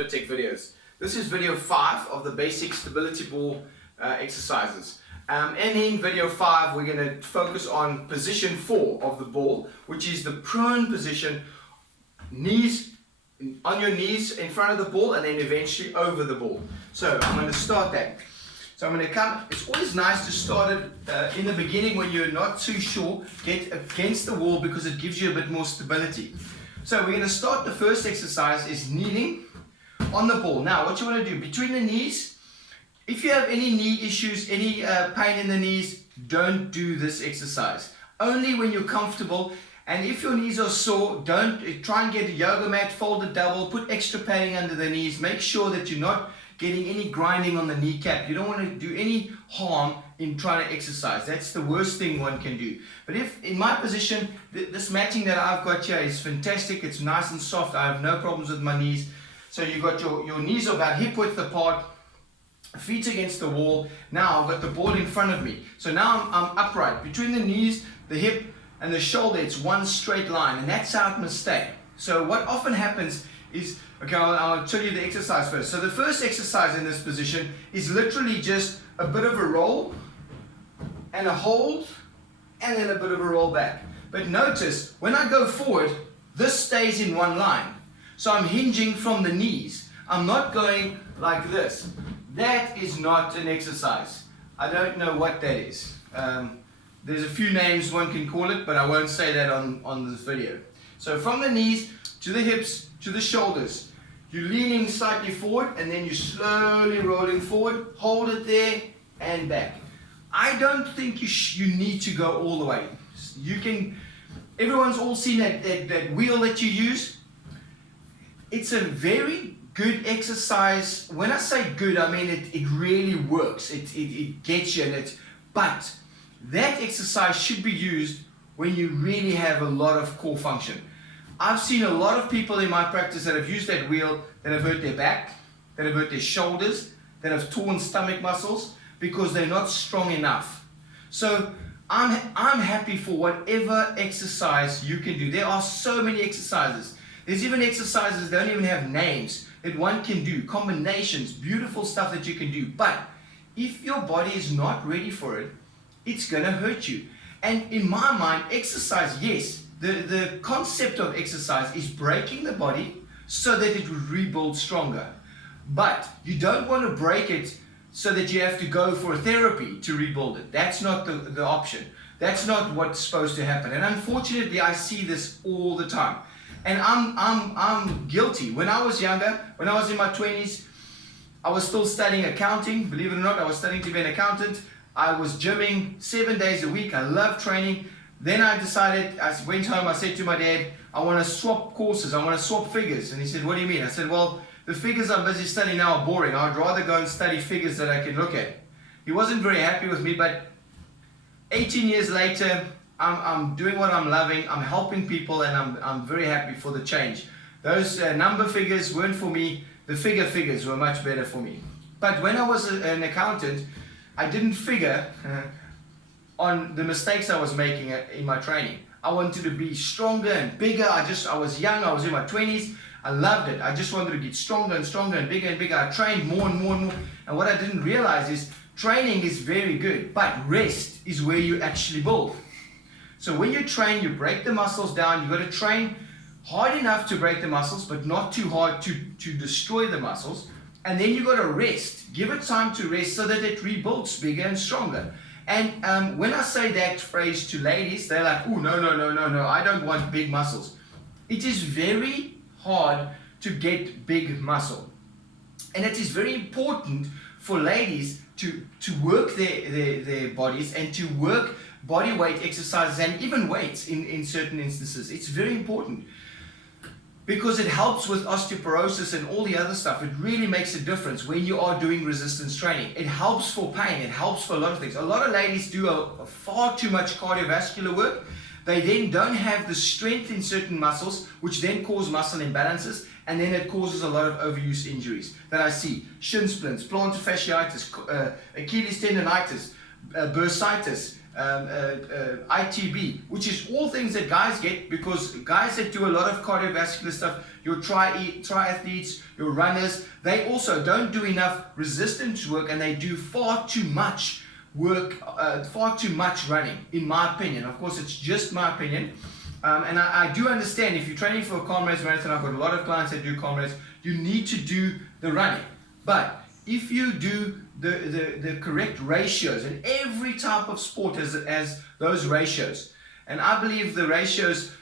Fit Tech videos. This is video 5 of the basic stability ball exercises. And in video 5 we're going to focus on position 4 of the ball, which is the prone position, knees on your knees in front of the ball and then eventually over the ball. So I'm going to start that. So I'm going to come, it's always nice to start it in the beginning when you're not too sure, get against the wall because it gives you a bit more stability. So we're going to start, the first exercise is kneeling on the ball. Now what you want to do, between the knees, if you have any knee issues, any pain in the knees, don't do this exercise. Only when you're comfortable, and if your knees are sore, don't try and get a yoga mat, fold it double, put extra padding under the knees, make sure that you're not getting any grinding on the kneecap. You don't want to do any harm in trying to exercise. That's the worst thing one can do. But if, in my position, this matting that I've got here is fantastic. It's nice and soft. I have no problems with my knees. So you've got your knees are about hip width apart, feet against the wall. Now I've got the ball in front of me. So now I'm upright. Between the knees, the hip, and the shoulder, it's one straight line. And that's how it must stay. So what often happens is, okay, I'll tell you the exercise first. So the first exercise in this position is literally just a bit of a roll and a hold and then a bit of a roll back. But notice, when I go forward, this stays in one line. So I'm hinging from the knees. I'm not going like this. That is not an exercise. I don't know what that is. There's a few names one can call it, but I won't say that on this video. So from the knees to the hips to the shoulders, you're leaning slightly forward and then you're slowly rolling forward, hold it there and back. I don't think you need to go all the way. You can, everyone's all seen that wheel that you use. It's a very good exercise. When I say good, I mean it really works. It gets you in it. But that exercise should be used when you really have a lot of core function. I've seen a lot of people in my practice that have used that wheel that have hurt their back, that have hurt their shoulders, that have torn stomach muscles because they're not strong enough. So I'm happy for whatever exercise you can do. There are so many exercises. There's even exercises that don't even have names that one can do, combinations, beautiful stuff that you can do. But if your body is not ready for it, it's going to hurt you. And in my mind, exercise, yes, the concept of exercise is breaking the body so that it will rebuild stronger. But you don't want to break it so that you have to go for a therapy to rebuild it. That's not the option. That's not what's supposed to happen. And unfortunately, I see this all the time. And I'm guilty. When I was younger, when I was in my 20s, I was still studying accounting. Believe it or not, I was studying to be an accountant. I was gymming 7 days a week. I loved training. Then I decided, I went home, I said to my dad, I want to swap courses, I want to swap figures. And he said, what do you mean? I said, well, the figures I'm busy studying now are boring. I'd rather go and study figures that I can look at. He wasn't very happy with me, but 18 years later, I'm doing what I'm loving, I'm helping people, and I'm very happy for the change. Those number figures weren't for me, the figures were much better for me. But when I was an accountant, I didn't figure on the mistakes I was making in my training. I wanted to be stronger and bigger. I was young, I was in my 20s, I loved it. I just wanted to get stronger and stronger and bigger and bigger. I trained more and more and more. And what I didn't realize is training is very good, but rest is where you actually build. So when you train, you break the muscles down. You've got to train hard enough to break the muscles, but not too hard to destroy the muscles. And then you've got to rest. Give it time to rest so that it rebuilds bigger and stronger. And when I say that phrase to ladies, they're like, oh, no, I don't want big muscles. It is very hard to get big muscle. And it is very important for ladies to work their bodies and to work body weight exercises and even weights in certain instances. It's very important because it helps with osteoporosis and all the other stuff. It really makes a difference when you are doing resistance training. It helps for pain. It helps for a lot of things. A lot of ladies do far too much cardiovascular work. They then don't have the strength in certain muscles, which then cause muscle imbalances, and then it causes a lot of overuse injuries that I see. Shin splints, plantar fasciitis, Achilles tendonitis, bursitis, ITB, which is all things that guys get, because guys that do a lot of cardiovascular stuff, your triathletes, your runners, they also don't do enough resistance work, and they do far too much work, far too much running, in my opinion. Of course, it's just my opinion. And I do understand if you're training for a comrades marathon, I've got a lot of clients that do comrades, you need to do the running. But if you do the correct ratios, and every type of sport has those ratios, and I believe the ratios,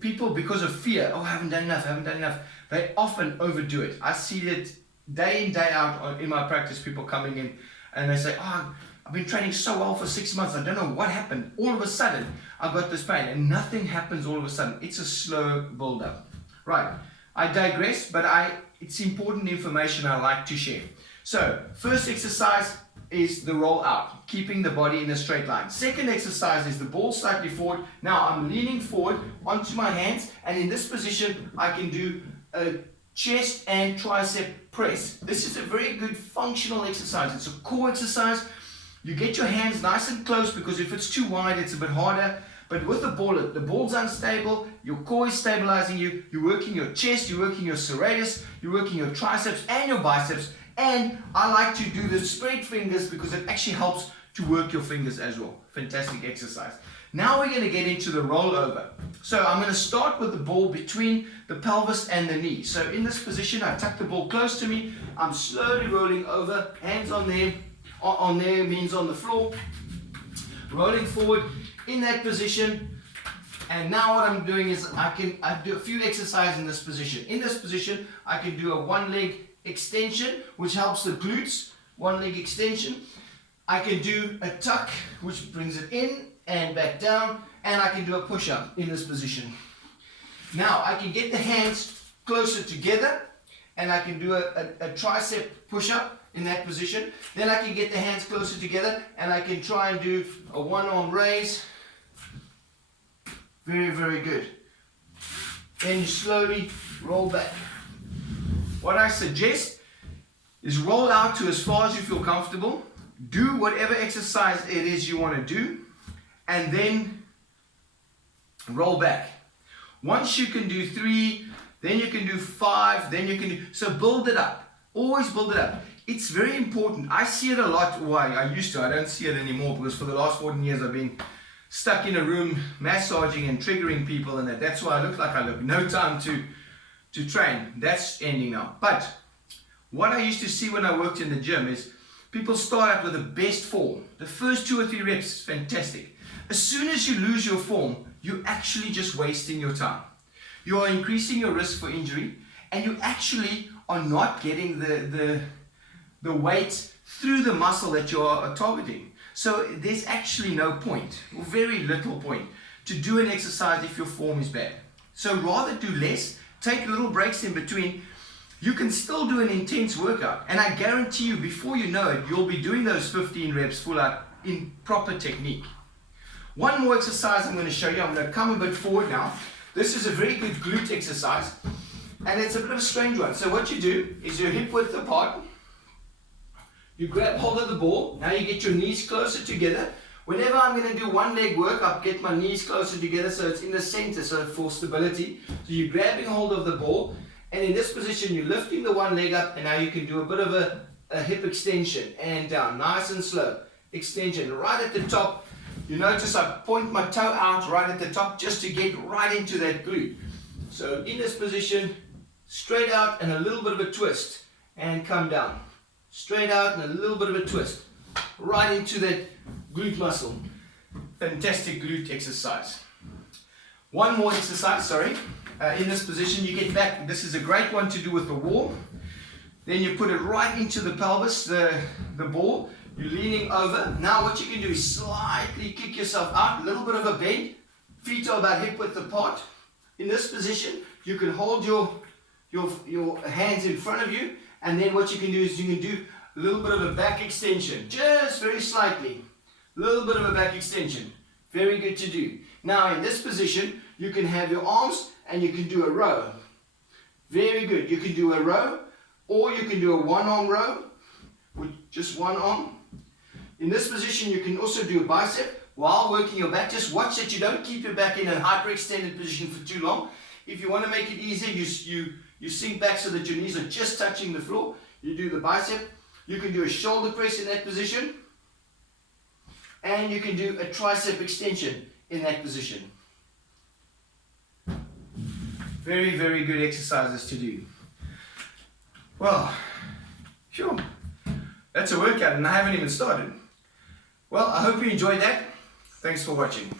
people, because of fear, oh, I haven't done enough, they often overdo it. I see it day in, day out in my practice, people coming in and they say, oh, I've been training so well for 6 months, I don't know what happened. All of a sudden, I've got this pain, and nothing happens all of a sudden. It's a slow build-up. Right, I digress, but it's important information I like to share. So, first exercise is the roll out, keeping the body in a straight line. Second exercise is the ball slightly forward. Now, I'm leaning forward onto my hands, and in this position, I can do a chest and tricep press. This is a very good functional exercise. It's a core exercise. You get your hands nice and close, because if it's too wide, it's a bit harder. But with the ball's unstable, your core is stabilizing you, you're working your chest, you're working your serratus, you're working your triceps and your biceps. And I like to do the spread fingers because it actually helps to work your fingers as well. Fantastic exercise. Now we're going to get into the rollover. So I'm going to start with the ball between the pelvis and the knee. So in this position, I tuck the ball close to me. I'm slowly rolling over, hands on there means on the floor, rolling forward in that position. And now what I'm doing is I do a few exercises in this position. In this position, I can do a one leg extension, which helps the glutes, one leg extension. I can do a tuck, which brings it in and back down, and I can do a push-up in this position. Now I can get the hands closer together, and I can do a tricep push-up in that position. Then I can get the hands closer together, and I can try and do a one-arm raise. Very, very good. Then you slowly roll back. What I suggest is roll out to as far as you feel comfortable. Do whatever exercise it is you want to do, and then roll back. Once you can do 3, then you can do 5, then you can do, so build it up. Always build it up. It's very important. I see it a lot. Why? I used to. I don't see it anymore, because for the last 14 years I've been stuck in a room massaging and triggering people, and that's why I look like I look. No time to train. That's ending now. But what I used to see when I worked in the gym is people start out with the best form. The first 2 or 3 reps is fantastic. As soon as you lose your form, you're actually just wasting your time. You are increasing your risk for injury, and you actually are not getting the weight through the muscle that you are targeting. So there's actually no point, or very little point, to do an exercise if your form is bad. So rather do less, take little breaks in between. You can still do an intense workout, and I guarantee you, before you know it, you'll be doing those 15 reps full out in proper technique. One more exercise I'm going to show you. I'm going to come a bit forward now. This is a very good glute exercise, and it's a bit of a strange one. So what you do is your hip width apart, you grab hold of the ball, now you get your knees closer together. Whenever I'm going to do one leg work, I'll get my knees closer together so it's in the center, so for stability. So you're grabbing hold of the ball, and in this position you're lifting the one leg up, and now you can do a bit of a hip extension and down, nice and slow. Extension right at the top. You notice I point my toe out right at the top just to get right into that glute. So in this position, straight out and a little bit of a twist, and come down. Straight out and a little bit of a twist, right into that glute muscle. Fantastic glute exercise. One more exercise, in this position you get back. This is a great one to do with the wall. Then you put it right into the pelvis, the ball. You're leaning over. Now what you can do is slightly kick yourself out, a little bit of a bend. Feet are about hip width apart. In this position, you can hold your hands in front of you, and then what you can do is you can do a little bit of a back extension, just very slightly. A little bit of a back extension. Very good to do. Now in this position, you can have your arms and you can do a row. Very good. You can do a row, or you can do a one-arm row with just one arm. In this position, you can also do a bicep. while working your back. Just watch that you don't keep your back in a hyperextended position for too long. If you want to make it easier, you sink back so that your knees are just touching the floor. You do the bicep. You can do a shoulder press in that position. And you can do a tricep extension in that position. Very, very good exercises to do. Well, sure. That's a workout and I haven't even started. Well, I hope you enjoyed that. Thanks for watching.